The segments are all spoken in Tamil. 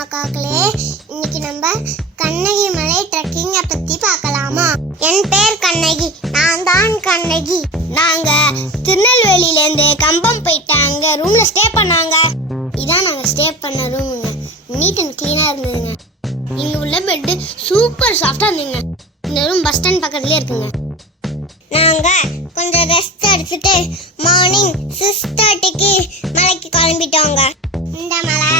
மக்களே, இன்னைக்கு நம்ம கண்ணகி மலை ட்ரெக்கிங்கை பத்தி பார்க்கலாமா? என் பேர் கண்ணகி, நான் தான் கண்ணகி. நாங்க திருநெல்வேலியிலேருந்து கம்பம் போயிட்டாங்க, ரூம்ல ஸ்டே பண்ணாங்க. இதான் நாங்க ஸ்டே பண்ண ரூமுங்க. நீட் அண்ட் கிளீனா இருந்ததுங்க. இங்க உள்ள பெட்டு சூப்பர் சாஃப்டா இருந்துங்க. இந்த ரூம் பஸ் ஸ்டாண்ட் பக்கத்துலயே இருக்குங்க. நாங்க கொஞ்சம் ரெஸ்ட் எடுத்துட்டு மார்னிங் 6:30க்கு மலைக்கு கிளம்பிட்டோங்க. இந்த மலை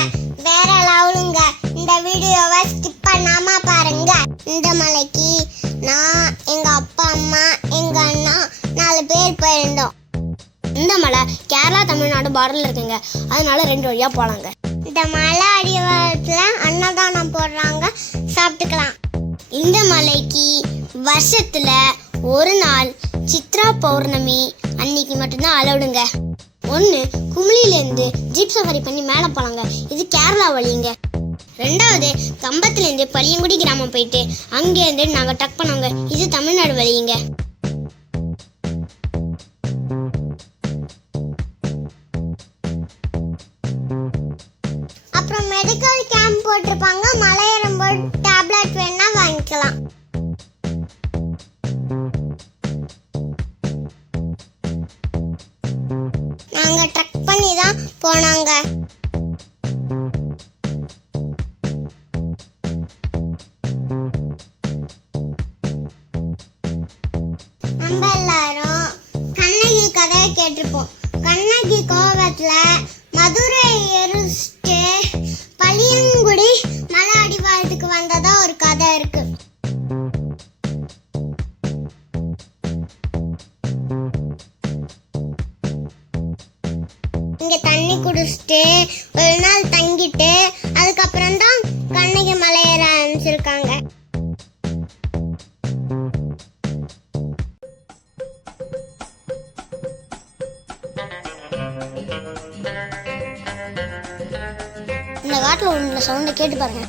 வேற லெவலுங்க. இந்த வீடியோவை ஸ்கிப் பண்ணாம பாருங்க. இந்த மலைக்கு நான், எங்க அப்பா அம்மா, எங்க அண்ணா 4 பேர் போயிருந்தோம். இந்த மலை கேரளா தமிழ்நாடு பார்டர்ல இருக்குங்க. அதனால 2 வழியா போலாங்க. இந்த மலை அடிவாரத்துல அன்னதானம் போடுறாங்க, சாப்பிட்டுக்கலாம். இந்த மலைக்கு வருஷத்துல ஒரு நாள் சித்ரா பௌர்ணமி அன்னைக்கு மட்டும்தான் அலௌடுங்க. ஒன்று குமிளிலேருந்து ஜீப் சஃபாரி பண்ணி மேலே போலாங்க, இது கேரளா வழிங்க. 2வது கம்பத்துலேருந்து பழியங்குடி கிராமம் போயிட்டு அங்கேருந்து நாங்கள் டக் பண்ணோங்க, இது தமிழ்நாடு வழிங்க. அப்புறம் மெடிக்கல் கேம்ப் போட்டிருப்பாங்க, மலை ஏறும்போது டேப்லெட் வேணா வாங்கிக்கலாம். நாங்க ட்ரக் பண்ணி தான் போனாங்க. நம்ம எல்லாரும் கண்ணகி கதையை கேட்டிருப்போம். கண்ணகி கோவத்துல மதுரை எரிச்சிட்டு பழியங்குடி மலை அடிவாரத்துக்கு வந்ததா ஒரு கதை இருக்கு. இங்க தண்ணி குடிச்சிட்டு ஒரு நாள் தங்கிட்டு அதுக்கப்புறம் தான் கண்ணகி மலை ஏற ஆரம்பிச்சிருக்காங்க. இந்த காட்டுல உள்ள சவுண்டை கேட்டு பாருங்க.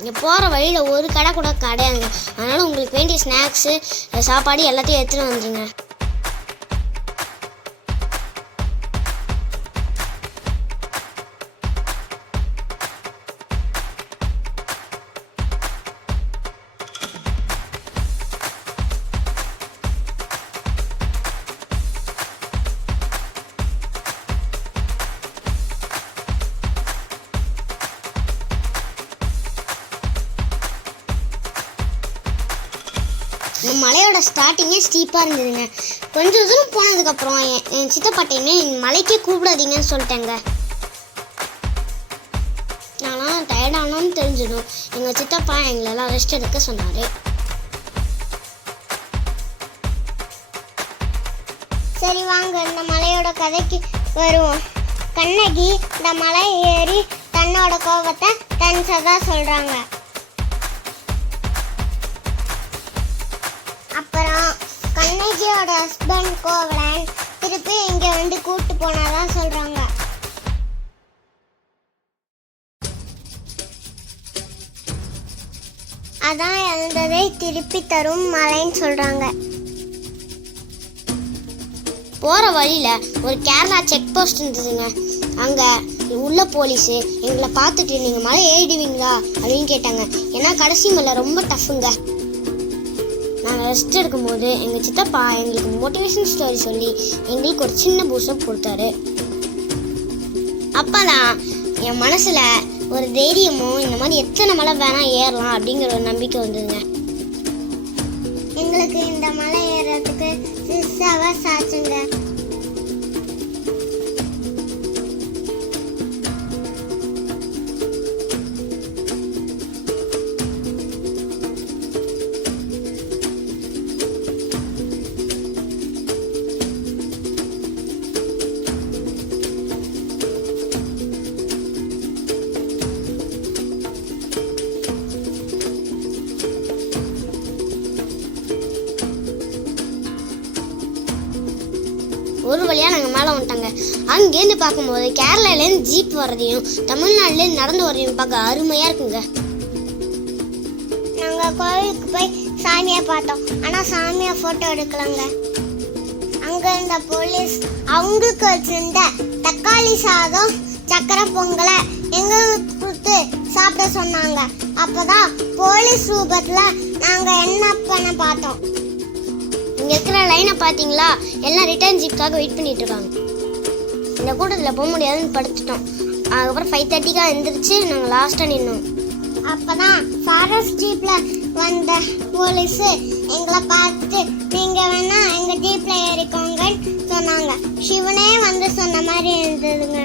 இங்கே போகிற வழியில் ஒரு கடை கூட கிடையாதுங்க. அதனால் உங்களுக்கு வேண்டிய ஸ்நாக்ஸு சாப்பாடு எல்லாத்தையும் எடுத்துகிட்டு வந்துடுங்க. இந்த மலையோட ஸ்டார்டிங்கே ஸ்டீப்பாக இருந்ததுங்க. கொஞ்சம் தூரம் போனதுக்கப்புறம் என் சித்தப்பாட்டையுமே மலைக்கே கூப்பிடாதீங்கன்னு சொல்லிட்டேங்க. நான்லாம் டயர்டானோன்னு தெரிஞ்சிடும். எங்கள் சித்தப்பா எங்களெல்லாம் ரெஸ்ட் எடுக்க சொன்னார். சரி வாங்க இந்த மலையோட கதைக்கு வருவோம். கண்ணகி இந்த மலை ஏறி தன்னோட கோபத்தை தனிச்சதா சொல்கிறாங்க. அப்புறம் கண்ணகியோட ஹஸ்பண்ட் கோவலன் திருப்பி இங்க வந்து கூட்டு போனாதான் சொல்றாங்க. அதான் இழந்ததை திருப்பி தரும் மலைன்னு சொல்றாங்க. போற வழியில ஒரு கேரளா செக் போஸ்ட் இருந்ததுங்க. அங்க உள்ள போலீஸு எங்களை பார்த்துட்டு நீங்க மலை ஏறிடுவீங்களா அப்படின்னு கேட்டாங்க. ஏன்னா கடைசி மலை ரொம்ப டஃப்புங்க. நாங்கள் ரெஸ்ட் எடுக்கும்போது எங்கள் சித்தப்பா எங்களுக்கு மோட்டிவேஷன் ஸ்டோரி சொல்லி எங்களுக்கு ஒரு சின்ன பூஸ்டப் கொடுத்தாரு. அப்போ தான் என் மனசில் ஒரு தைரியமும் இந்த மாதிரி எத்தனை மலை வேணால் ஏறலாம் அப்படிங்கிற ஒரு நம்பிக்கை வந்ததுங்க. எங்களுக்கு இந்த மலை ஏறதுக்கு 6 hours ஆச்சுங்க. ஒரு வழியாக நாங்கள் மேலே வந்துட்டாங்க. அங்கேருந்து பார்க்கும்போது கேரளாலேருந்து ஜீப் வர்றதையும் தமிழ்நாடுலேருந்து நடந்து வர்றதையும் பார்க்க அருமையாக இருக்குங்க. நாங்கள் கோவிலுக்கு போய் சாமியை பார்த்தோம், ஆனால் சாமியை ஃபோட்டோ எடுக்கலங்க. அங்கே இருந்த போலீஸ் அவங்களுக்கு வச்சிருந்த தக்காளி சாதம் சக்கரை பொங்கலை எங்களுக்கு கொடுத்து சாப்பிட சொன்னாங்க. அப்போதான் போலீஸ் ரூபத்தில் நாங்கள் என்ன பண்ண பார்த்தோம். இங்கே இருக்கிற லைனை பார்த்தீங்களா, எல்லாம் ரிட்டர்ன் ஜீப்காக வெயிட் பண்ணிட்டு இருக்காங்க. இந்த கூட்டத்தில் போக முடியாதுன்னு படுத்துட்டோம். அதுக்கப்புறம் 5:30க்கு எழுந்திரிச்சு நாங்கள் லாஸ்ட்டாக நின்னோம். அப்போதான் ஃபாரஸ்ட் ஜீப்பில் வந்த போலீஸு எங்களை பார்த்துட்டு நீங்கள் வேணா எங்கள் ஜீப்பில் ஏறிக்கோங்கன்னு சொன்னாங்க. சிவனே வந்து சொன்ன மாதிரி இருந்ததுங்க.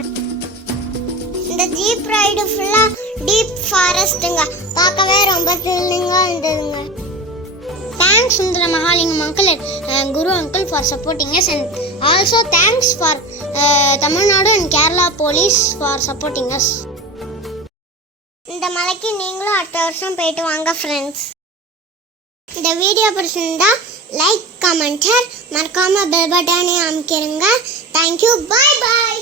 இந்த ஜீப் ரைடு ஃபுல்லாக டீப் ஃபாரஸ்ட்டுங்க, பார்க்கவே ரொம்ப த்ரில்லிங்காக இருந்ததுங்க. Thanks Sundara Mahalingam uncle and Guru uncle for supporting us, and also thanks for Tamil Nadu and Kerala police for supporting us. இந்த மலைக்கு நீங்களும் அடுத்த வருஷம் போயிட்டு வாங்க ஃப்ரெண்ட்ஸ். இந்த வீடியோ பிடிச்சிருந்தா லைக் கமெண்ட் ஷேர் மறக்காம பெல் பட்டனை அமுக்கிடுங்க. தேங்க்யூ, பாய் பாய்.